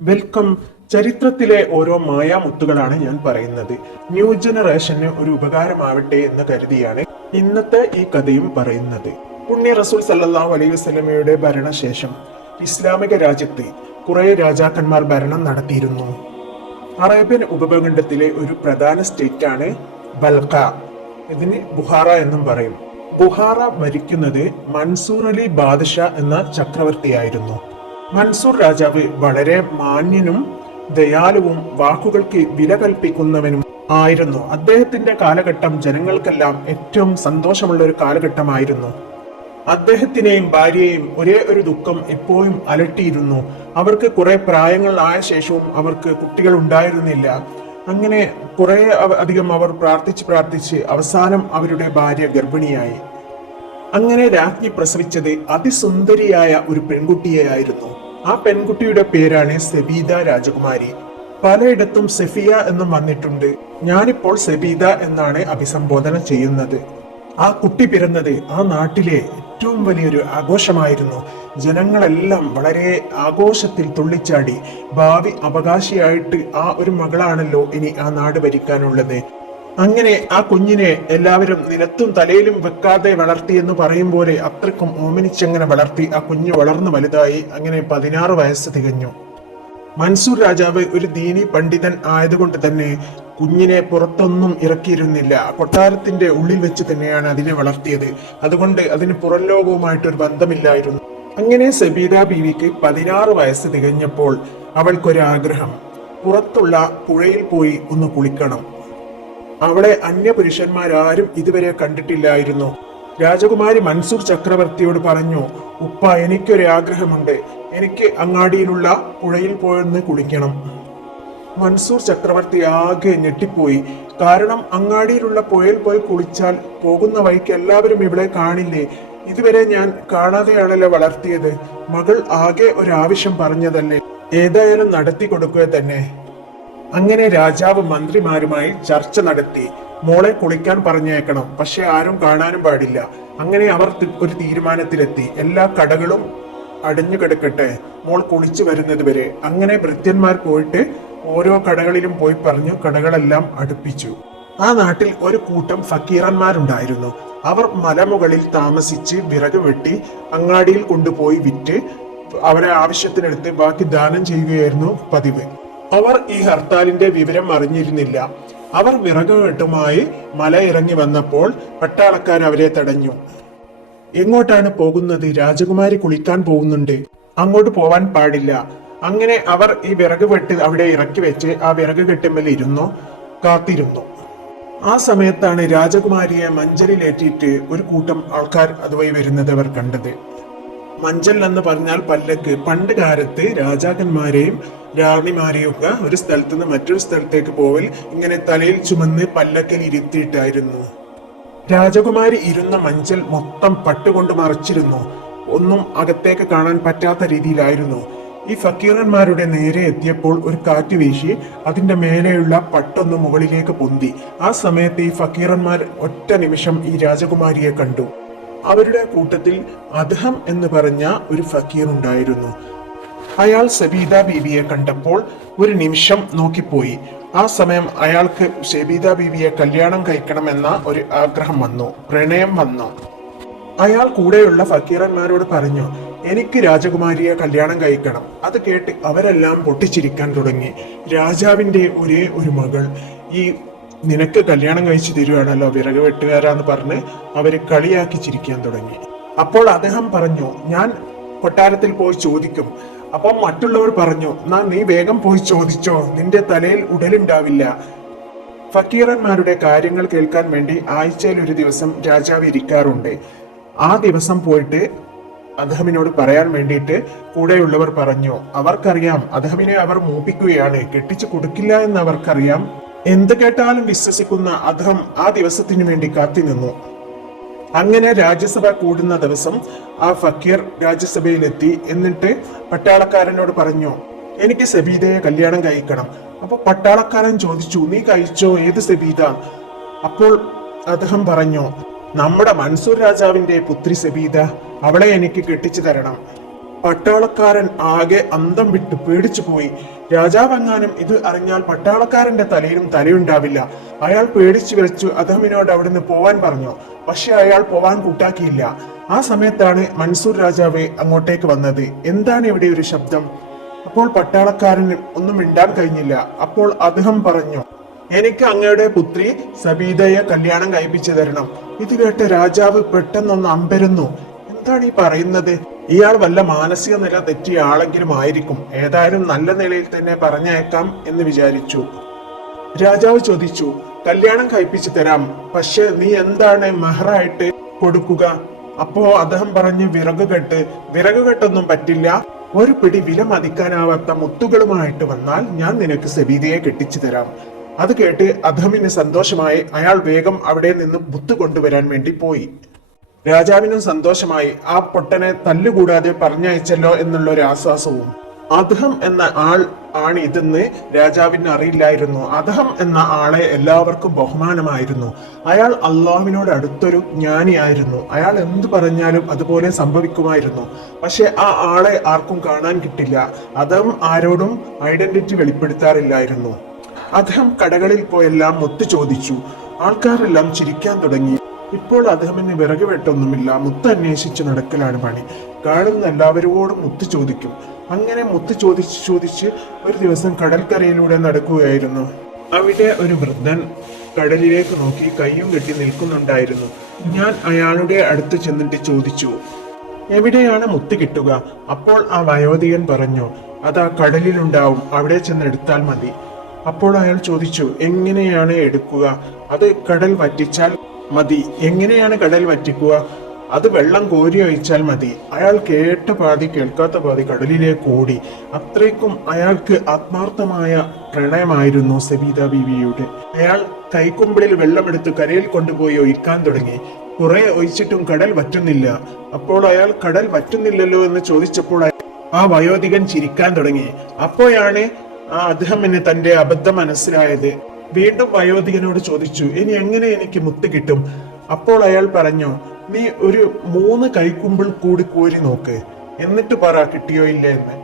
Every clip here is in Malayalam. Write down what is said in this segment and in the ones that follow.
വെൽക്കം. ചരിത്രത്തിലെ ഓരോ മായാമുത്തുകളാണ് ഞാൻ പറയുന്നത്. ന്യൂ ജനറേഷന് ഒരു ഉപകാരമാവട്ടെ എന്ന് കരുതിയാണ് ഇന്നത്തെ ഈ കഥയും പറയുന്നത്. പുണ്യ റസൂൽ സല്ലല്ലാഹു അലൈഹി വസ്ലമയുടെ ഭരണശേഷം ഇസ്ലാമിക രാജ്യത്ത് കുറെ രാജാക്കന്മാർ ഭരണം നടത്തിയിരുന്നു. അറേബ്യൻ ഉപഭൂഖണ്ഡത്തിലെ ഒരു പ്രധാന സ്റ്റേറ്റ് ആണ് ബൽക്ക ഇതിന് ബുഹാറ എന്നും പറയും. ബുഹാറ ഭരിക്കുന്നത് മൻസൂർ അലി ബാദഷാ എന്ന ചക്രവർത്തിയായിരുന്നു. മൻസൂർ രാജാവ് വളരെ മാന്യനും ദയാലുവും വാക്കുകൾക്ക് വില കൽപ്പിക്കുന്നവനും ആയിരുന്നു. അദ്ദേഹത്തിന്റെ കാലഘട്ടം ജനങ്ങൾക്കെല്ലാം ഏറ്റവും സന്തോഷമുള്ള ഒരു കാലഘട്ടമായിരുന്നു. അദ്ദേഹത്തിനെയും ഭാര്യയെയും ഒരേ ഒരു ദുഃഖം എപ്പോഴും അലട്ടിയിരുന്നു. അവർക്ക് കുറെ പ്രായങ്ങൾ ആയ ശേഷവും അവർക്ക് കുട്ടികൾ ഉണ്ടായിരുന്നില്ല. അങ്ങനെ കുറെ അധികം അവർ പ്രാർത്ഥിച്ച് പ്രാർത്ഥിച്ച് അവസാനം അവരുടെ ഭാര്യ ഗർഭിണിയായി. അങ്ങനെ രാജ്ഞി പ്രസവിച്ചത് അതിസുന്ദരിയായ ഒരു പെൺകുട്ടിയെയായിരുന്നു. ആ പെൺകുട്ടിയുടെ പേരാണ് സെബീദ രാജകുമാരി. പലയിടത്തും സെഫിയ എന്നും വന്നിട്ടുണ്ട്. ഞാനിപ്പോൾ സെബീദ എന്നാണ് അഭിസംബോധന ചെയ്യുന്നത്. ആ കുട്ടി പിറന്നത് ആ നാട്ടിലെ ഏറ്റവും വലിയൊരു ആഘോഷമായിരുന്നു. ജനങ്ങളെല്ലാം വളരെ ആഘോഷത്തിൽ തുള്ളിച്ചാടി. ഭാവി അവകാശിയായിട്ട് ആ ഒരു മകളാണല്ലോ ഇനി ആ നാട് ഭരിക്കാനുള്ളത്. അങ്ങനെ ആ കുഞ്ഞിനെ എല്ലാവരും നിലത്തും തലയിലും വെക്കാതെ വളർത്തി എന്ന് പറയും പോലെ അത്രക്കും ഓമനിച്ചങ്ങനെ വളർത്തി ആ കുഞ്ഞ് വളർന്നു വലുതായി അങ്ങനെ പതിനാറ് വയസ്സ് തികഞ്ഞു. മൻസൂർ രാജാവ് ഒരു ദീനി പണ്ഡിതൻ ആയതുകൊണ്ട് തന്നെ കുഞ്ഞിനെ പുറത്തൊന്നും ഇറക്കിയിരുന്നില്ല. കൊട്ടാരത്തിന്റെ ഉള്ളിൽ വെച്ച് തന്നെയാണ് അതിനെ വളർത്തിയത്. അതുകൊണ്ട് അതിന് പുറം ലോകവുമായിട്ടൊരു ബന്ധമില്ലായിരുന്നു. അങ്ങനെ സബീദ ബീവിക്ക് പതിനാറ് വയസ്സ് തികഞ്ഞപ്പോൾ അവൾക്കൊരാഗ്രഹം. പുറത്തുള്ള പുഴയിൽ പോയി ഒന്ന് കുളിക്കണം. അവളെ അന്യപുരുഷന്മാരാരും ഇതുവരെ കണ്ടിട്ടില്ലായിരുന്നു. രാജകുമാരി മൻസൂർ ചക്രവർത്തിയോട് പറഞ്ഞു ഉപ്പ എനിക്കൊരു ആഗ്രഹമുണ്ട് എനിക്ക് അങ്ങാടിയിലുള്ള പുഴയിൽ പോയെന്ന് കുളിക്കണം. മൻസൂർ ചക്രവർത്തി ആകെ ഞെട്ടിപ്പോയി. കാരണം അങ്ങാടിയിലുള്ള പുഴയിൽ പോയി കുളിച്ചാൽ പോകുന്ന വഴിക്ക് എല്ലാവരും ഇവിടെ കാണില്ലേ? ഇതുവരെ ഞാൻ കാണാതെയാണല്ലോ വളർത്തിയത്. മകൾ ആകെ ഒരാവശ്യം പറഞ്ഞതല്ലേ? ഏതായാലും നടത്തി കൊടുക്കുക തന്നെ. അങ്ങനെ രാജാവ് മന്ത്രിമാരുമായി ചർച്ച നടത്തി. മോളെ കുളിക്കാൻ പറഞ്ഞേക്കണം പക്ഷെ ആരും കാണാനും പാടില്ല. അങ്ങനെ അവർ ഒരു തീരുമാനത്തിലെത്തി. എല്ലാ കടകളും അടഞ്ഞു കിടക്കട്ടെ. മോൾ കുളിച്ചു വരുന്നത് വരെ. അങ്ങനെ ഭൃത്യന്മാർ പോയിട്ട് ഓരോ കടകളിലും പോയി പറഞ്ഞു കടകളെല്ലാം അടുപ്പിച്ചു. ആ നാട്ടിൽ ഒരു കൂട്ടം ഫക്കീറന്മാരുണ്ടായിരുന്നു. അവർ മലമുകളിൽ താമസിച്ച് വിറക് വെട്ടി അങ്ങാടിയിൽ കൊണ്ടുപോയി വിറ്റ് അവരെ ആവശ്യത്തിനെടുത്ത് ബാക്കി ദാനം ചെയ്യുകയായിരുന്നു പതിവ്. അവർ ഈ ഹർത്താലിന്റെ വിവരം അറിഞ്ഞിരുന്നില്ല. അവർ വിറകുകെട്ടുമായി മല ഇറങ്ങി വന്നപ്പോൾ പട്ടാളക്കാർ അവരെ തടഞ്ഞു. എങ്ങോട്ടാണ് പോകുന്നത്? രാജകുമാരി കുളിക്കാൻ പോകുന്നുണ്ട്. അങ്ങോട്ട് പോവാൻ പാടില്ല. അങ്ങനെ അവർ ഈ വിറക് വെട്ട് അവിടെ ഇറക്കി വെച്ച് ആ വിറക് കെട്ടുമ്മൽ ഇരുന്നു കാത്തിരുന്നു. ആ സമയത്താണ് രാജകുമാരിയെ മഞ്ചലിലേറ്റിയിട്ട് ഒരു കൂട്ടം ആൾക്കാർ അതുവഴി വരുന്നത് അവർ കണ്ടത്. മഞ്ചൽ എന്ന് പറഞ്ഞാൽ പല്ലക്ക്. പണ്ട് കാലത്ത് രാജാക്കന്മാരെയും രാണിമാരെയും മാറിയൊക്ക ഒരു സ്ഥലത്ത് നിന്ന് മറ്റൊരു സ്ഥലത്തേക്ക് പോവൽ ഇങ്ങനെ തലയിൽ ചുമന്ന് പല്ലക്കൽ ഇരുത്തിയിട്ടായിരുന്നു. രാജകുമാരി ഇരുന്ന മഞ്ചൽ മൊത്തം പട്ടുകൊണ്ട് മറച്ചിരുന്നു. ഒന്നും അകത്തേക്ക് കാണാൻ പറ്റാത്ത രീതിയിലായിരുന്നു. ഈ ഫക്കീറന്മാരുടെ നേരെ എത്തിയപ്പോൾ ഒരു കാറ്റ് വീശി അതിന്റെ മേലെയുള്ള പട്ടൊന്ന് മുകളിലേക്ക് പൊന്തി. ആ സമയത്ത് ഈ ഫക്കീറന്മാർ ഒറ്റ നിമിഷം ഈ രാജകുമാരിയെ കണ്ടു. അവരുടെ കൂട്ടത്തിൽ അദ്ഹം എന്ന് പറഞ്ഞ ഒരു ഫക്കീർ ഉണ്ടായിരുന്നു അയാൾ സബീദ ബീവിയെ കണ്ടപ്പോൾ ഒരു നിമിഷം നോക്കിപ്പോയി. ആ സമയം അയാൾക്ക് സബീദ ബീവിയെ കല്യാണം കഴിക്കണമെന്ന ഒരു ആഗ്രഹം വന്നു പ്രണയം വന്നു. അയാൾ കൂടെയുള്ള ഫക്കീറന്മാരോട് പറഞ്ഞു എനിക്ക് രാജകുമാരിയെ കല്യാണം കഴിക്കണം. അത് കേട്ട് അവരെല്ലാം പൊട്ടിച്ചിരിക്കാൻ തുടങ്ങി. രാജാവിന്റെ ഒരേ ഒരു മകൾ ഈ നിനക്ക് കല്യാണം കഴിച്ചു തരുവാണല്ലോ വിറക് വെട്ടുകാരാന്ന് പറഞ്ഞ് അവർ കളിയാക്കി ചിരിക്കാൻ തുടങ്ങി. അപ്പോൾ അദ്ദേഹം പറഞ്ഞു ഞാൻ കൊട്ടാരത്തിൽ പോയി ചോദിക്കും അപ്പം മറ്റുള്ളവർ പറഞ്ഞു എന്നാ നീ വേഗം പോയി ചോദിച്ചോ നിന്റെ തലയിൽ ഉടലുണ്ടാവില്ല. ഫക്കീറന്മാരുടെ കാര്യങ്ങൾ കേൾക്കാൻ വേണ്ടി ആഴ്ചയിൽ ഒരു ദിവസം രാജാവ് ഇരിക്കാറുണ്ട്. ആ ദിവസം പോയിട്ട് അദ്ദേഹമിനോട് പറയാൻ വേണ്ടിയിട്ട് കൂടെയുള്ളവർ പറഞ്ഞു അവർക്കറിയാം അദ്ദേഹമിനെ അവർ മൂപ്പിക്കുകയാണ് കെട്ടിച്ചു കൊടുക്കില്ല എന്ന് അവർക്കറിയാം. എന്ത് കേട്ടാലും വിശ്വസിക്കുന്ന അദ്ദേഹം ആ ദിവസത്തിനു വേണ്ടി കാത്തിനിന്നു. അങ്ങനെ രാജ്യസഭ കൂടുന്ന ദിവസം ആ ഫക്കീർ രാജ്യസഭയിലെത്തി എന്നിട്ട് പട്ടാളക്കാരനോട് പറഞ്ഞു എനിക്ക് സബീതയെ കല്യാണം കഴിക്കണം. അപ്പൊ പട്ടാളക്കാരൻ ചോദിച്ചു നീ കഴിച്ചോ? ഏത് സബീത? അപ്പോൾ അദ്ദേഹം പറഞ്ഞു നമ്മുടെ മൻസൂർ രാജാവിന്റെ പുത്രി സബീത അവളെ എനിക്ക് കെട്ടിച്ചു തരണം. പട്ടാളക്കാരൻ ആകെ അന്തം വിട്ട് പേടിച്ചു പോയി. രാജാവെങ്ങാനും ഇത് അറിഞ്ഞാൽ പട്ടാളക്കാരന്റെ തലയിലും തലയുണ്ടാവില്ല. അയാൾ പേടിച്ചു വിളിച്ചു അദ്ദേഹത്തിനോട് അവിടുന്ന് പോവാൻ പറഞ്ഞു. പക്ഷെ അയാൾ പോവാൻ കൂട്ടാക്കിയില്ല. ആ സമയത്താണ് മൻസൂർ രാജാവ് അങ്ങോട്ടേക്ക് വന്നത്. എന്താണ് ഇവിടെ ഒരു ശബ്ദം? അപ്പോൾ പട്ടാളക്കാരന് ഒന്നും മിണ്ടാൻ കഴിഞ്ഞില്ല. അപ്പോൾ അദ്ദേഹം പറഞ്ഞു എനിക്ക് അങ്ങയുടെ പുത്രി സബീതയെ കല്യാണം കഴിപ്പിച്ചു തരണം. ഇത് കേട്ട് രാജാവ് പെട്ടെന്നൊന്ന് അമ്പരുന്നു. എന്താണ് ഈ പറയുന്നത്? ഇയാൾ വല്ല മാനസിക നില തെറ്റിയ ആളെങ്കിലും ആയിരിക്കും. ഏതായാലും നല്ല നിലയിൽ തന്നെ പറഞ്ഞയക്കാം എന്ന് വിചാരിച്ചു. രാജാവ് ചോദിച്ചു കല്യാണം കഴിപ്പിച്ചു തരാം. പക്ഷെ നീ എന്താണ് മെഹറായിട്ട് കൊടുക്കുക? അപ്പോ അദ്ദേഹം പറഞ്ഞു വിറക് കെട്ട്. വിറക് കെട്ടൊന്നും പറ്റില്ല. ഒരു പിടി വില മതിക്കാനാവാത്ത മുത്തുകളുമായിട്ട് വന്നാൽ ഞാൻ നിനക്ക് സബീതയെ കെട്ടിച്ചു തരാം. അത് കേട്ട് അധമിന് സന്തോഷമായി അയാൾ വേഗം അവിടെ നിന്ന് മുത്തു കൊണ്ടുവരാൻ വേണ്ടി പോയി. രാജാവിനും സന്തോഷമായി ആ പൊട്ടനെ തല്ലുകൂടാതെ പറഞ്ഞയച്ചല്ലോ എന്നുള്ള ഒരു ആശ്വാസവും അധം എന്ന ആൾ ആണ് ഇതെന്ന് രാജാവിന് അറിയില്ലായിരുന്നു. അദ്ദേഹം എന്ന ആളെ എല്ലാവർക്കും ബഹുമാനമായിരുന്നു. അയാൾ അള്ളാഹുവിനോട് അടുത്തൊരു ജ്ഞാനിയായിരുന്നു. അയാൾ എന്ത് പറഞ്ഞാലും അതുപോലെ സംഭവിക്കുമായിരുന്നു. പക്ഷെ ആ ആളെ ആർക്കും കാണാൻ കിട്ടില്ല. അദ്ദേഹം ആരോടും ഐഡന്റിറ്റി വെളിപ്പെടുത്താറില്ലായിരുന്നു. അദ്ദേഹം കടകളിൽ പോയെല്ലാം മുത്ത് ചോദിച്ചു ആൾക്കാരെല്ലാം ചിരിക്കാൻ തുടങ്ങി. ഇപ്പോൾ അദ്ദേഹത്തിന് വിറക് വെട്ടൊന്നുമില്ല. മുത്ത് അന്വേഷിച്ച് നടക്കലാണ് പണി. കാണുന്ന എല്ലാവരോടും മുത്ത് ചോദിക്കും അങ്ങനെ മുത്ത് ചോദിച്ച് ചോദിച്ച് ഒരു ദിവസം കടൽക്കരയിലൂടെ നടക്കുകയായിരുന്നു. അവിടെ ഒരു വൃദ്ധൻ കടലിലേക്ക് നോക്കി കയ്യും കെട്ടി നിൽക്കുന്നുണ്ടായിരുന്നു. ഞാൻ അയാളുടെ അടുത്ത് ചെന്നിട്ട് ചോദിച്ചു എവിടെയാണ് മുത്ത് കിട്ടുക? അപ്പോൾ ആ വയോധികൻ പറഞ്ഞു അതാ കടലിലുണ്ടാവും അവിടെ ചെന്ന് എടുത്താൽ മതി. അപ്പോൾ അയാൾ ചോദിച്ചു എങ്ങനെയാണ് എടുക്കുക? അത് കടൽ വറ്റിച്ചാൽ മതി. എങ്ങനെയാണ് കടൽ വറ്റിക്കുക? അത് വെള്ളം കോരി ഒഴിച്ചാൽ മതി. അയാൾ കേട്ട പാതി കേൾക്കാത്ത പാതി കടലിലേക്ക് ഓടി. അത്രയ്ക്കും അയാൾക്ക് ആത്മാർത്ഥമായ പ്രണയമായിരുന്നു സബീത ബീവിയുടെ. അയാൾ കൈക്കുമ്പിളിൽ വെള്ളമെടുത്ത് കരയിൽ കൊണ്ടുപോയി ഒഴിക്കാൻ തുടങ്ങി. കുറെ ഒഴിച്ചിട്ടും കടൽ വറ്റുന്നില്ല. അപ്പോൾ അയാൾ കടൽ വറ്റുന്നില്ലല്ലോ എന്ന് ചോദിച്ചപ്പോൾ ആ വയോധികൻ ചിരിക്കാൻ തുടങ്ങി. അപ്പോഴാണ് ആ അദ്ദേഹത്തിന് തന്റെ അബദ്ധം മനസ്സിലായത്. വീണ്ടും വയോധികനോട് ചോദിച്ചു ഇനി എങ്ങനെ എനിക്ക് മുത്ത് കിട്ടും? അപ്പോൾ അയാൾ പറഞ്ഞു നീ ഒരു മൂന്ന് കൈക്കുമ്പിൾ കൂടി കോരി നോക്ക്. എന്നിട്ട് പറ കിട്ടിയോ ഇല്ല എന്ന്.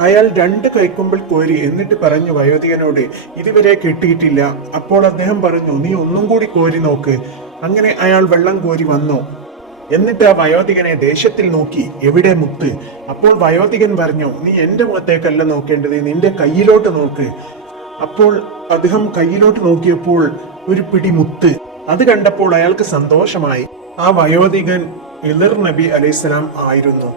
അയാൾ രണ്ട് കൈക്കുമ്പിൾ കോരി എന്നിട്ട് പറഞ്ഞു വയോധികനോട് ഇതുവരെ കിട്ടിയിട്ടില്ല. അപ്പോൾ അദ്ദേഹം പറഞ്ഞു നീ ഒന്നും കൂടി കോരി നോക്ക്. അങ്ങനെ അയാൾ വെള്ളം കോരി വന്നു. എന്നിട്ട് ആ വയോധികനെ ദേഷ്യത്തിൽ നോക്കി എവിടെ മുത്ത്? അപ്പോൾ വയോധികൻ പറഞ്ഞു നീ എന്റെ മുഖത്തേക്കല്ല നോക്കേണ്ടത് നിന്റെ കയ്യിലോട്ട് നോക്ക്. അപ്പോൾ അദ്ദേഹം കയ്യിലോട്ട് നോക്കിയപ്പോൾ ഒരു പിടി മുത്ത്. അത് കണ്ടപ്പോൾ അയാൾക്ക് സന്തോഷമായി. ആ വയോധികൻ ഇളർ നബി അലൈഹിസ്സലാം ആയിരുന്നു.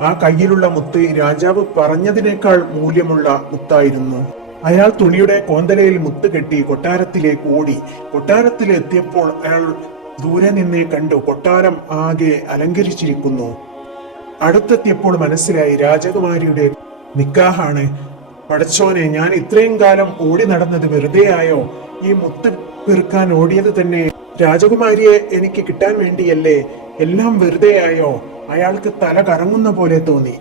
ആ കയ്യിലുള്ള മുത്ത് രാജാവ് പറഞ്ഞതിനേക്കാൾ മൂല്യമുള്ള മുത്തായിരുന്നു. അയാൾ തുണിയുടെ കോന്തലയിൽ മുത്ത് കെട്ടി കൊട്ടാരത്തിലേക്ക് ഓടി. കൊട്ടാരത്തിൽ എത്തിയപ്പോൾ അയാൾ ദൂരെ നിന്നേ കണ്ടു കൊട്ടാരം ആകെ അലങ്കരിച്ചിരിക്കുന്നു. അടുത്തെത്തിയപ്പോൾ മനസ്സിലായി രാജകുമാരിയുടെ നിക്കാഹാണ്. പടച്ചോനെ ഞാൻ ഇത്രയും കാലം ഓടി നടന്നത് വെറുതെയായോ? ഈ മുത്ത് പെറുക്കാൻ ഓടിയത് തന്നെ രാജകുമാരിയെ എനിക്ക് കിട്ടാൻ വേണ്ടിയല്ലേ എല്ലാം വെറുതെയായോ അയാൾക്ക് തല കറങ്ങുന്ന പോലെ തോന്നി.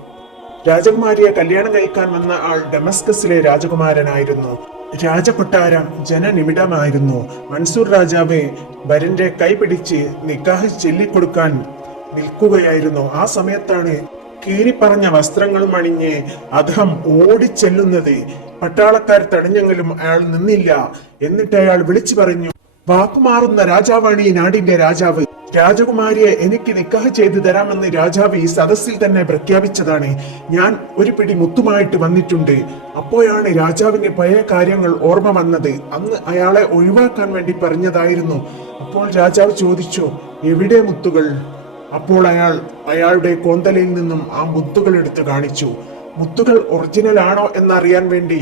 രാജകുമാരിയെ കല്യാണം കഴിക്കാൻ വന്ന ആൾ ഡെമസ്കസിലെ രാജകുമാരനായിരുന്നു. രാജകൊട്ടാരം ജനനിമിടമായിരുന്നു. മൻസൂർ രാജാവ് വരന്റെ കൈപിടിച്ച് നിക്കാഹ് ചൊല്ലിക്കൊടുക്കാൻ നിൽക്കുകയായിരുന്നു. ആ സമയത്താണ് കീറിപ്പറഞ്ഞ വസ്ത്രങ്ങളും അണിഞ്ഞ് അദ്ദേഹം ഓടിച്ചെല്ലുന്നത്. പട്ടാളക്കാർ തടഞ്ഞെങ്കിലും അയാൾ നിന്നില്ല. എന്നിട്ട് അയാൾ വിളിച്ചു പറഞ്ഞു വാക്കുമാറുന്ന രാജാവാണ് ഈ നാടിന്റെ രാജാവ്. രാജകുമാരിയെ എനിക്ക് നിക്കാഹ് ചെയ്തു തരാമെന്ന് രാജാവ് ഈ സദസ്സിൽ തന്നെ പ്രഖ്യാപിച്ചതാണ്. ഞാൻ ഒരു പിടി മുത്തുമായിട്ട് വന്നിട്ടുണ്ട്. അപ്പോഴാണ് രാജാവിന് പഴയ കാര്യങ്ങൾ ഓർമ്മ വന്നത്. അന്ന് അയാളെ ഒഴിവാക്കാൻ വേണ്ടി പറഞ്ഞതായിരുന്നു. അപ്പോൾ രാജാവ് ചോദിച്ചു എവിടെ മുത്തുകൾ? അപ്പോൾ അയാൾ അയാളുടെ കോന്തലയിൽ നിന്നും ആ മുത്തുകൾ എടുത്ത് കാണിച്ചു. മുത്തുകൾ ഒറിജിനൽ ആണോ എന്നറിയാൻ വേണ്ടി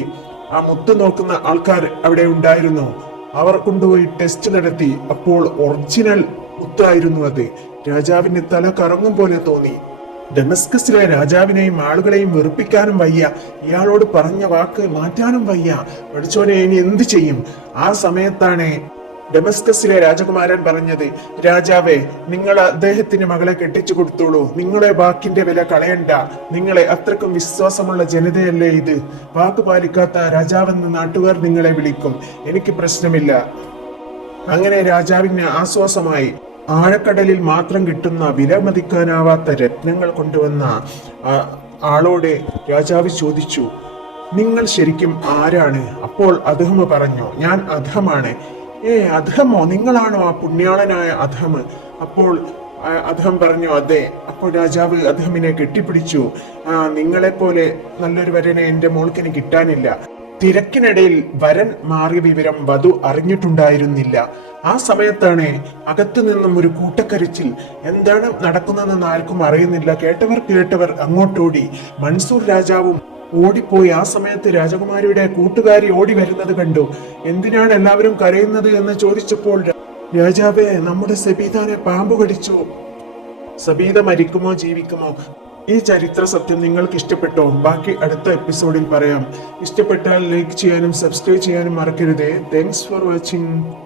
ആ മുത്ത് നോക്കുന്ന ആൾക്കാർ അവിടെ ഉണ്ടായിരുന്നു. അവർ കൊണ്ടുപോയി ടെസ്റ്റ് നടത്തി. അപ്പോൾ ഒറിജിനൽ മുത്തായിരുന്നു അത്. രാജാവിന് തല കറങ്ങും പോലെ തോന്നി. ഡെമസ്കസിലെ രാജാവിനെയും ആളുകളെയും വെറുപ്പിക്കാനും വയ്യ. ഇയാളോട് പറഞ്ഞ വാക്ക് മാറ്റാനും വയ്യ. പഠിച്ചോനെ ഇനി എന്ത് ചെയ്യും? ആ സമയത്താണ് ഡെമസ്കസിലെ രാജകുമാരൻ പറഞ്ഞത് രാജാവേ നിങ്ങൾ അദ്ദേഹത്തിന് മകളെ കെട്ടിച്ചു കൊടുത്തോളൂ. നിങ്ങളെ വാക്കിന്റെ വില കളയണ്ട. നിങ്ങളെ അത്രക്കും വിശ്വാസമുള്ള ജനതയല്ലേ ഇത്. വാക്ക് പാലിക്കാത്ത രാജാവെന്ന് നാട്ടുകാർ നിങ്ങളെ വിളിക്കും. എനിക്ക് പ്രശ്നമില്ല. അങ്ങനെ രാജാവിന് ആശ്വാസമായി. ആഴക്കടലിൽ മാത്രം കിട്ടുന്ന വിലമതിക്കാനാവാത്ത രത്നങ്ങൾ കൊണ്ടുവന്ന ആളോട് രാജാവ് ചോദിച്ചു നിങ്ങൾ ശരിക്കും ആരാണ്? അപ്പോൾ അദ്ദേഹം പറഞ്ഞു ഞാൻ അധമാണ് ഏ അധമോ? നിങ്ങളാണോ ആ പുണ്യാളനായ അധമ്? അപ്പോൾ അദ്ദേഹം പറഞ്ഞു അതെ. അപ്പോൾ രാജാവ് അദ്ദേഹമിനെ കെട്ടിപ്പിടിച്ചു. ആ നിങ്ങളെ പോലെ നല്ലൊരു വരനെ എന്റെ മോൾക്കിന് കിട്ടാനില്ല. തിരക്കിനിടയിൽ വരൻ മാറിയ വിവരം വധു അറിഞ്ഞിട്ടുണ്ടായിരുന്നില്ല. ആ സമയത്താണ് അകത്തു നിന്നും ഒരു കൂട്ടക്കരച്ചിൽ. എന്താണ് നടക്കുന്നതെന്ന് ആർക്കും അറിയുന്നില്ല. കേട്ടവർ കേട്ടവർ അങ്ങോട്ടോടി. മൻസൂർ രാജാവും ഓടിപ്പോയി ആ സമയത്ത് രാജകുമാരിയുടെ കൂട്ടുകാരി ഓടി വരുന്നത് കണ്ടു. എന്തിനാണ് എല്ലാവരും കരയുന്നത് എന്ന് ചോദിച്ചപ്പോൾ രാജാവേ നമ്മുടെ സബീതാനെ പാമ്പ് കടിച്ചു. സബീത മരിക്കുമോ ജീവിക്കുമോ? ഈ ചരിത്ര സത്യം നിങ്ങൾക്ക് ഇഷ്ടപ്പെട്ടോ? ബാക്കി അടുത്ത എപ്പിസോഡിൽ പറയാം. ഇഷ്ടപ്പെട്ടാൽ ലൈക്ക് ചെയ്യാനും സബ്സ്ക്രൈബ് ചെയ്യാനും മറക്കരുതേ. Thanks for watching